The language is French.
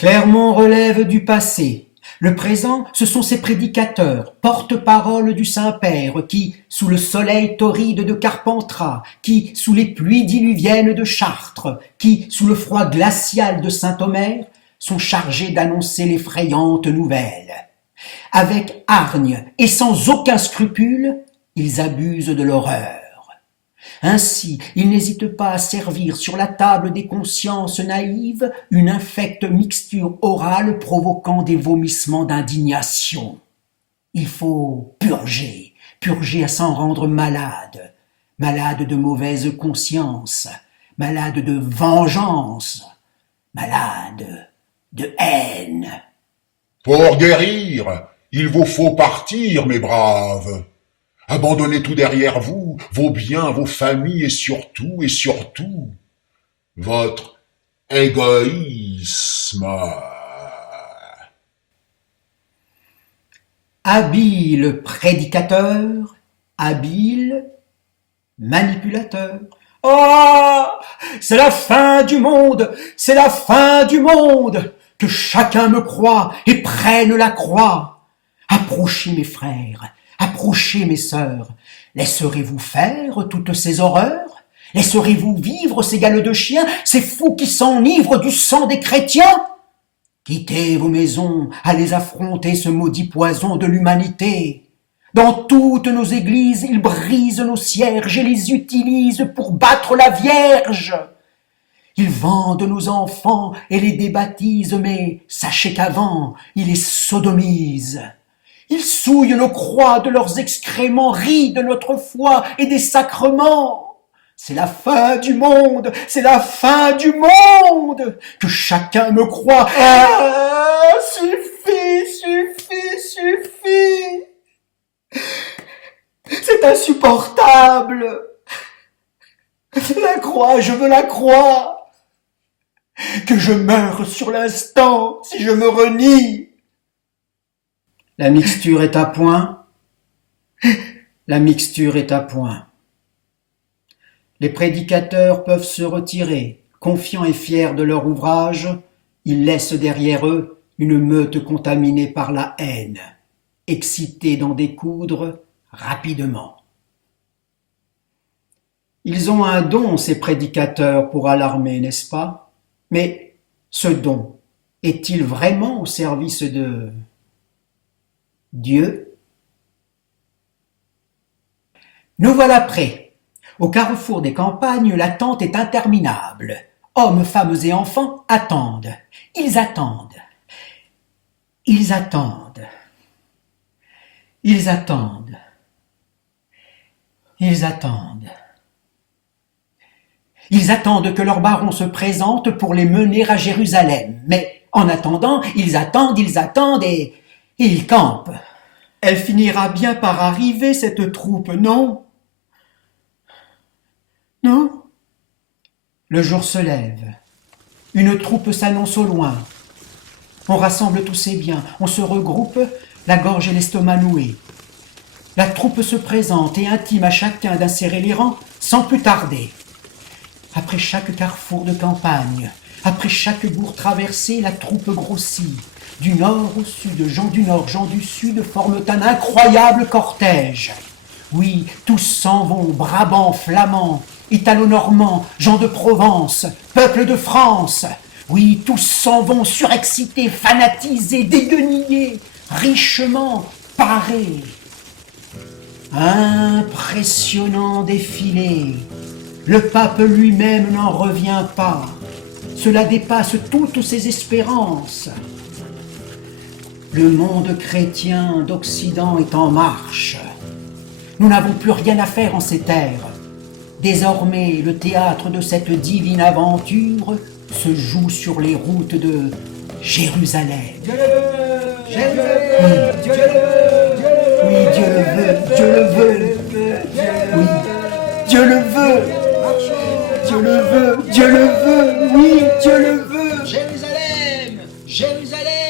Clermont relève du passé. Le présent, ce sont ses prédicateurs, porte-parole du Saint-Père, qui, sous le soleil torride de Carpentras, qui, sous les pluies diluviennes de Chartres, qui, sous le froid glacial de Saint-Omer, sont chargés d'annoncer l'effrayante nouvelle. Avec hargne et sans aucun scrupule, ils abusent de l'horreur. Ainsi, ils n'hésitent pas à servir sur la table des consciences naïves une infecte mixture orale provoquant des vomissements d'indignation. Il faut purger, purger à s'en rendre malade, malade de mauvaise conscience, malade de vengeance, malade de haine. Pour guérir, il vous faut partir, mes braves. Abandonnez tout derrière vous, vos biens, vos familles et surtout, votre égoïsme. Habile prédicateur, habile manipulateur. Oh, c'est la fin du monde, c'est la fin du monde, que chacun me croie et prenne la croix. Approchez mes frères, approchez mes sœurs, laisserez-vous faire toutes ces horreurs? Laisserez-vous vivre ces galeux de chiens, ces fous qui s'enivrent du sang des chrétiens? Quittez vos maisons, allez affronter ce maudit poison de l'humanité. Dans toutes nos églises, ils brisent nos cierges et les utilisent pour battre la Vierge. Ils vendent nos enfants et les débaptisent, mais sachez qu'avant, ils les sodomisent. Ils souillent nos croix de leurs excréments, rient de notre foi et des sacrements. C'est la fin du monde, c'est la fin du monde, que chacun me croie. Ah, suffit. C'est insupportable. La croix, je veux la croix. Que je meure sur l'instant si je me renie. La mixture est à point. La mixture est à point. Les prédicateurs peuvent se retirer, confiants et fiers de leur ouvrage, ils laissent derrière eux une meute contaminée par la haine, excités d'en découdre rapidement. Ils ont un don, ces prédicateurs, pour alarmer, n'est-ce pas? Mais ce don est-il vraiment au service de Dieu? Nous voilà prêts. Au carrefour des campagnes, l'attente est interminable. Hommes, femmes et enfants attendent. Ils attendent. Ils attendent. Ils attendent. Ils attendent. Ils attendent que leur baron se présente pour les mener à Jérusalem. Mais en attendant, ils attendent et ils campent. Elle finira bien par arriver, cette troupe, non? Non? Le jour se lève. Une troupe s'annonce au loin. On rassemble tous ses biens, on se regroupe, la gorge et l'estomac noués. La troupe se présente et intime à chacun d'insérer les rangs sans plus tarder. Après chaque carrefour de campagne, après chaque bourg traversé, la troupe grossit. Du nord au sud, gens du nord, gens du sud forment un incroyable cortège. Oui, tous s'en vont, Brabants, Flamands, Italo-Normands, gens de Provence, peuple de France. Oui, tous s'en vont surexcités, fanatisés, déguenillés, richement parés. Impressionnant défilé. Le pape lui-même n'en revient pas. Cela dépasse toutes ses espérances. Le monde chrétien d'Occident est en marche. Nous n'avons plus rien à faire en ces terres. Désormais, le théâtre de cette divine aventure se joue sur les routes de Jérusalem. Dieu le veut, Dieu le veut, Oui, Dieu le veut, Dieu le veut. Oui, Dieu le veut. Dieu le veut, Dieu le veut. Oui, Dieu le veut. Jérusalem, Jérusalem.